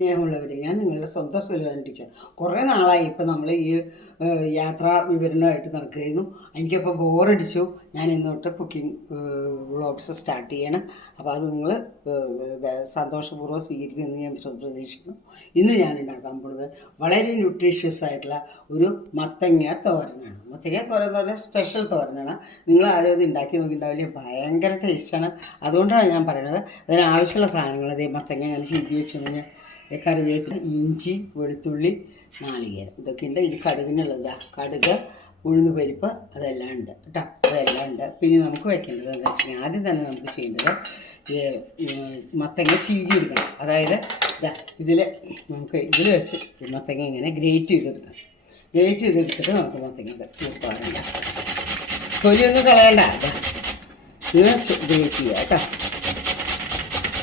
സ്നേഹമുള്ളവരെ. ഞാൻ നിങ്ങളുടെ സ്വന്തം സുലഭൻ ടീച്ചർ. കുറേ നാളായി ഇപ്പം നമ്മൾ ഈ യാത്രാ വിവരണമായിട്ട് നടക്കുകയായിരുന്നു. എനിക്കപ്പോൾ ബോറടിച്ചു. ഞാൻ ഇന്നോട്ട് കുക്കിംഗ് വ്ളോഗ്സ് സ്റ്റാർട്ട് ചെയ്യണം. അപ്പോൾ അത് നിങ്ങൾ സന്തോഷപൂർവം സ്വീകരിക്കുമെന്ന് ഞാൻ പ്രതീക്ഷിക്കുന്നു. ഇന്ന് ഞാൻ ഉണ്ടാക്കാൻ പോകുന്നത് വളരെ ന്യൂട്രീഷ്യസ് ആയിട്ടുള്ള ഒരു മത്തങ്ങ തോരനാണ്. മത്തങ്ങ തോരൻ എന്ന് പറഞ്ഞാൽ സ്പെഷ്യൽ തോരനാണ്. നിങ്ങൾ ആരും ഇത് ഉണ്ടാക്കി നോക്കിയിട്ടുണ്ടാവില്ല. ഭയങ്കര ടേസ്റ്റാണ് അതുകൊണ്ടാണ് ഞാൻ പറയുന്നത് അതിനാവശ്യമുള്ള സാധനങ്ങൾ അതേ മത്തങ്ങ ഞാൻ ചീക്കി വെച്ചു കറിവേപ്പില ഇഞ്ചി വെളുത്തുള്ളി നാളികേരം. ഇതൊക്കെ ഉണ്ട്. ഇത് കടുകിനുള്ളതാ. കടുക് ഉഴുന്ന് പരിപ്പ് അതെല്ലാം ഉണ്ട് കേട്ടോ. അതെല്ലാം ഉണ്ട്. പിന്നെ നമുക്ക് വയ്ക്കേണ്ടത് എന്താ വെച്ചാൽ ആദ്യം തന്നെ നമുക്ക് ചെയ്യേണ്ടത് മത്തങ്ങ ചീകി എടുക്കണം. അതായത് ഇതാ ഇതിൽ നമുക്ക് ഇതിൽ വെച്ച് മത്തങ്ങ ഇങ്ങനെ ഗ്രേറ്റ് ചെയ്തെടുക്കാം. ഗ്രേറ്റ് ചെയ്തെടുത്തിട്ട് നമുക്ക് മത്തങ്ങ തൊലിയൊന്നും കളയണ്ട. ഇത് ഗ്രേറ്റ് ചെയ്യുക കേട്ടോ.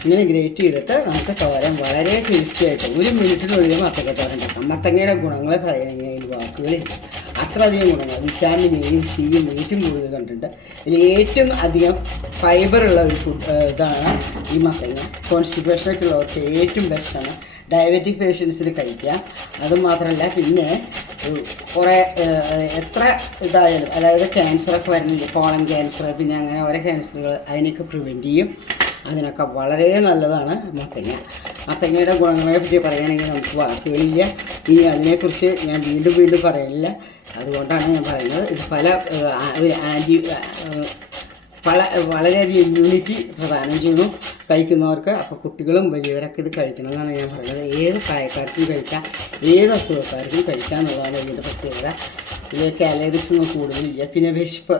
ഇങ്ങനെ ഗ്രേറ്റ് ചെയ്തിട്ട് നമുക്ക് തോരൻ വളരെ ടേസ്റ്റി ആയിട്ട് ഒരു മിനിറ്റിനുള്ളിൽ മത്തക്ക തോരൻ ഉണ്ടാക്കാം മത്തങ്ങയുടെ ഗുണങ്ങളെ പറയണമെങ്കിൽ വാക്കുകളിൽ വാക്കുകളില്ല അത്രയധികം ഗുണങ്ങൾ. വിറ്റാമിൻ എയും സിയും ഏറ്റവും കൂടുതൽ കണ്ടിട്ടുണ്ട്. ഇതിൽ ഏറ്റവും അധികം ഫൈബറുള്ള ഒരു ഫുഡ് ഇതാണ് ഈ മത്തങ്ങ. കോൺസ്റ്റിപ്പേഷനൊക്കെ ഉള്ളവർക്ക് ഏറ്റവും ബെസ്റ്റാണ് ഡയബറ്റിക് പേഷ്യൻസിന് കഴിക്കാം. അതുമാത്രമല്ല പിന്നെ കുറേ എത്ര ഇതായാലും അതായത് ക്യാൻസറൊക്കെ വരുന്നില്ല പോളം ക്യാൻസർ പിന്നെ അങ്ങനെ ഓരോ ക്യാൻസറുകൾ അതിനൊക്കെ പ്രിവെന്റ് ചെയ്യും. അതിനൊക്കെ വളരെ നല്ലതാണ് മത്തങ്ങ. മത്തങ്ങയുടെ ഗുണങ്ങളെ പറ്റി പറയുകയാണെങ്കിൽ നമുക്ക് വാക്കുകളില്ല. ഇനി അതിനെക്കുറിച്ച് ഞാൻ വീണ്ടും വീണ്ടും പറയില്ല അതുകൊണ്ടാണ് ഞാൻ പറയുന്നത്. ഇത് പല ആന്റി പല വളരെയധികം ഇമ്മ്യൂണിറ്റി പ്രദാനം ചെയ്യുന്നു. കഴിക്കുന്നവർക്ക് അപ്പോൾ കുട്ടികളും വലിയവരൊക്കെ ഇത് കഴിക്കണം എന്നാണ് ഞാൻ പറയുന്നത് ഏത് പ്രായക്കാർക്കും കഴിക്കാം ഏത് അസുഖക്കാർക്കും കഴിക്കാം എന്നുള്ളതാണ് ഇതിന്റെ പ്രത്യേകത. ഇതിൽ കാലറീസ് ഒന്നും കൂടുതലില്ല. പിന്നെ വിശപ്പ്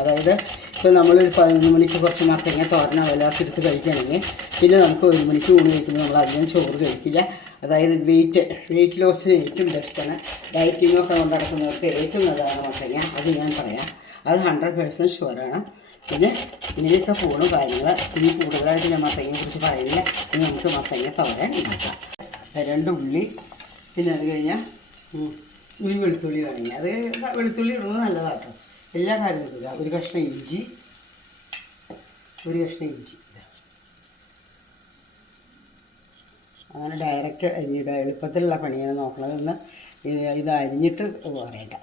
അതായത് ഇപ്പോൾ നമ്മളൊരു പതിനൊന്ന് മണിക്ക് കുറച്ച് മത്തങ്ങ തോരനോ വല്ലാത്തെടുത്ത് കഴിക്കുകയാണെങ്കിൽ പിന്നെ നമുക്ക് ഒരു മണിക്ക് ഊണ് കഴിക്കുമ്പോൾ നമ്മൾ അധികം ചോറ് കഴിക്കില്ല. അതായത് വെയിറ്റ് വെയിറ്റ് ലോസിന് ഏറ്റവും ബെസ്റ്റാണ് ഡയറ്റിങ്ങൊക്കെ ഒക്കെ കൊണ്ട് നടക്കുന്നവർക്ക് ഏറ്റവും നല്ലതാണ് മത്തങ്ങ അത് ഞാൻ പറയാം. അത് ഹൺഡ്രഡ് പേഴ്സന്റ് ഷുവറാണ് പിന്നെ ഇങ്ങനെയൊക്കെ പൂണ് കാര്യങ്ങൾ ഇനി കൂടുതലായിട്ട് ഞാൻ മത്തങ്ങയെ കുറിച്ച് പറയുന്നില്ല ഇനി നമുക്ക് മത്തങ്ങ തോരൻ ഉണ്ടാക്കാം. രണ്ട് ഉള്ളി പിന്നെ അത് കഴിഞ്ഞാൽ ഒരു വെളുത്തുള്ളി വേണമെങ്കിൽ. അത് വെളുത്തുള്ളി ഇടുന്നത് നല്ലതാട്ടോ. എല്ലാ കാര്യവും ഇടുക. ഒരു കഷ്ണം ഇഞ്ചി ഒരു കഷ്ണം ഇഞ്ചി. അങ്ങനെ ഡയറക്റ്റ് അരിഞ്ഞിടുക എളുപ്പത്തിലുള്ള പണിയാണ് നോക്കുന്നത്. എന്ന് ഇത് അരിഞ്ഞിട്ട് പറയണ്ട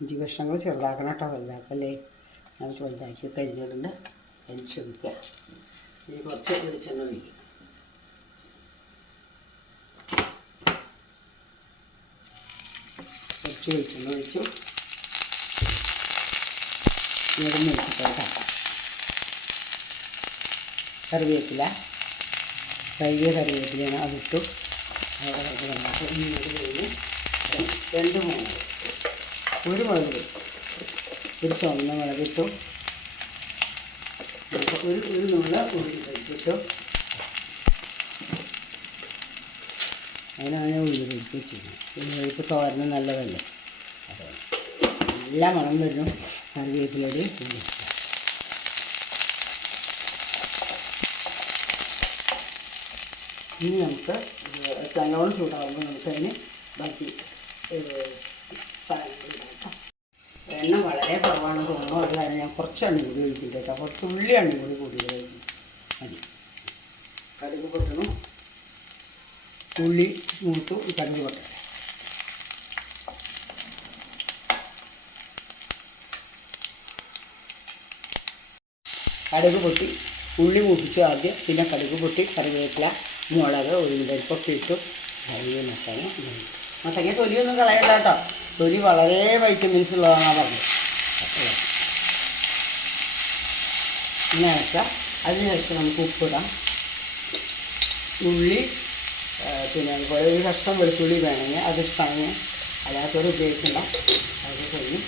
ഇഞ്ചി കഷ്ണങ്ങൾ ചെറുതാക്കണം കേട്ടോ വലുതാക്കല്ലേ? നമുക്ക് വലുതാക്കി കഴിഞ്ഞിട്ടുണ്ട് അതിന് ക്ഷമിക്കുക ഇനി കുറച്ച് വെളിച്ചെണ്ണ ഒഴിക്കും. കുറച്ച് വെളിച്ചെണ്ണ ഒഴിച്ചു ഇങ്ങനെ വെച്ചിട്ടോട്ടാം കറിവേപ്പില. കഴുകിയ കറിവേപ്പിലാണ് അതിട്ടു അതുപോലെ നമുക്ക് ഇങ്ങോട്ട് കഴിഞ്ഞ് രണ്ട് മുളക്. ഒരു മുളക് ഒരു ചുവന്ന മുളകിട്ടു ഒരു ഒരു നുള്ള ഉള്ളി കഴിച്ചിട്ടു അതിനാണ് ഞാൻ ഉള്ളി കഴിച്ച് ചെയ്യുന്നത് ഉള്ളി തോരണം തോരന് നല്ലതല്ലേ? അതെ. നല്ല മണം വരുന്നു. കറിവേപ്പിലയുടെ ഉള്ളി. ഇനി നമുക്ക് നല്ലോണം ചൂടാകുമ്പോൾ നമുക്ക് അതിന് ബാക്കി സാധനങ്ങൾ. എണ്ണ വളരെ കുറവാണ് അത് തന്നെ ഞാൻ കുറച്ചാണ് ഒഴിക്കേണ്ടത് കേട്ടോ. കുറച്ച് ഉള്ളി എണ്ണ കൂടി ഒഴിക്കും മതി. കടുക് പൊട്ടണം. ഉള്ളി മൂത്തു കടുക് പൊട്ടണം കടുക് പൊട്ടി. ഉള്ളി മൂപ്പിച്ചു ആദ്യം. പിന്നെ കടുക് പൊട്ടി. കറിവേപ്പില മുളക് ഒരു ഇട്ടു. വലിയ മസാല. മസാല തൊലിയൊന്നും കളയണ്ട കേട്ടോ. തൊലി വളരെ വൈറ്റമിൻസ് ഉള്ളതാണെന്നാണ് പറഞ്ഞത്. ഇങ്ങനെ വെച്ചാൽ അതിനുശേഷം നമുക്ക് ഉപ്പിടാം. ഉള്ളി പിന്നെ അതുപോലെ ഒരു കഷ്ണം വെളുത്തുള്ളി വേണമെങ്കിൽ അത് ഇഷ്ടമാണ് അല്ലാത്തവർ ഉപയോഗിക്കണ്ട. അത് കഴിഞ്ഞ്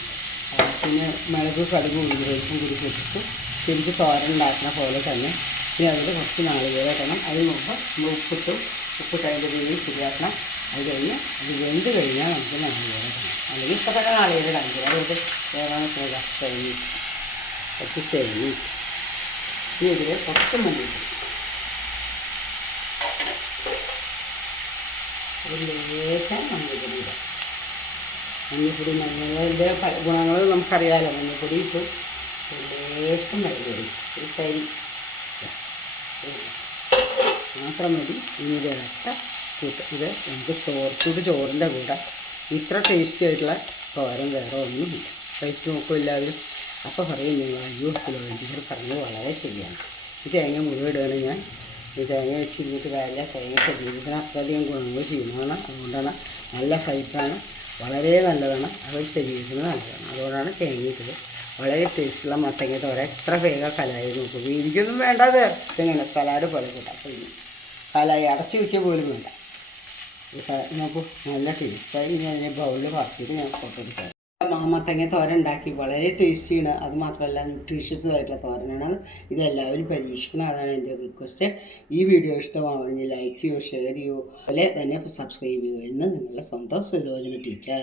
പിന്നെ മിളക് കടുക് ഉള്ളിലേക്കും കൂടി വെച്ചിട്ട് ശരിക്കും തോരൻ ഉണ്ടാക്കുന്ന പോലെ തന്നെ. പിന്നെ അതിൽ കുറച്ച് നാളികേരം ഇടണം. അതിന് മുമ്പ് നമ്മൾ ഉപ്പിട്ടും ഉപ്പിട്ട് അതിന്റെ രീതിയിൽ ശരിയാക്കണം. അത് കഴിഞ്ഞ് അത് വെന്ത് കഴിഞ്ഞാൽ നമുക്ക് നാളികേരം കാണാം. അല്ലെങ്കിൽ ഇപ്പോഴത്തെ നാളികേരം പറ്റില്ല അതുകൊണ്ട് വേറെ കഴിഞ്ഞ് കുറച്ച് തേങ്ങി ഇനി ഇതിൽ കുറച്ച് ഒരു ലേശം മഞ്ഞൾപ്പൊടി മഞ്ഞൾപ്പൊടി മഞ്ഞളിന്റെ ഗുണങ്ങൾ നമുക്കറിയാമല്ലോ മഞ്ഞൾപ്പൊടി ഇട്ട് ലേശം മുളക് പൊടി ഒരു തരി മാത്രം മതി. ഇനി ഇത് ഇത് നമുക്ക് ചോറ് ചൂട് ചോറിന്റെ കൂടെ ഇത്ര ടേസ്റ്റി ആയിട്ടുള്ള തോരൻ വേറെ ഒന്നുമില്ല. കഴിച്ച് നോക്കും എല്ലാവരും. അപ്പോൾ പറയും നിങ്ങൾ അയ്യോ കിലോ ടീച്ചർ പറഞ്ഞത്? വളരെ ശരിയാണ്. ഈ തേങ്ങ മുഴുവൻ ഇടുകയാണ് ഞാൻ. ഈ തേങ്ങ വെച്ചിരുന്നിട്ട് കാര്യമില്ല. തേങ്ങ ശരീരത്തിന് അത്രയധികം ഗുണങ്ങൾ ചെയ്യുന്നതാണ്. അതുകൊണ്ടാണ് നല്ല ഫൈറ്റാണ് വളരെ നല്ലതാണ്. അത് ശരീരത്തിന് നല്ലതാണ്. അതുകൊണ്ടാണ് തേങ്ങ ഇട്ടത്. വളരെ ടേസ്റ്റുള്ള മത്തങ്ങ തോര എത്ര വേഗം കലായി നോക്കും. എനിക്കൊന്നും വേണ്ടത് ഇങ്ങനെ സലാഡ് പോലെ കൂട്ടാം. കലായി അടച്ചു വയ്ക്കുക പോലും വേണ്ട. നോക്കൂ നല്ല ടേസ്റ്റായി ഞാൻ അതിനെ ബൗളിൽ ഞാൻ എടുക്കാം മാമത്തങ്ങ തോരൻ ഉണ്ടാക്കി. വളരെ ടേസ്റ്റിയാണ് അത് മാത്രമല്ല ന്യൂട്രീഷ്യസും ആയിട്ടുള്ള തോരനാണ് ഇത് എല്ലാവരും പരീക്ഷിക്കണം. അതാണ് എന്റെ റിക്വസ്റ്റ് ഈ വീഡിയോ ഇഷ്ടമാവണമെങ്കിൽ ലൈക്ക് ചെയ്യോ ഷെയർ ചെയ്യോ. അതുപോലെ തന്നെ സബ്സ്ക്രൈബ് ചെയ്യുമോ എന്ന് നിങ്ങളുടെ സ്വന്തം സുലോചന ടീച്ചർ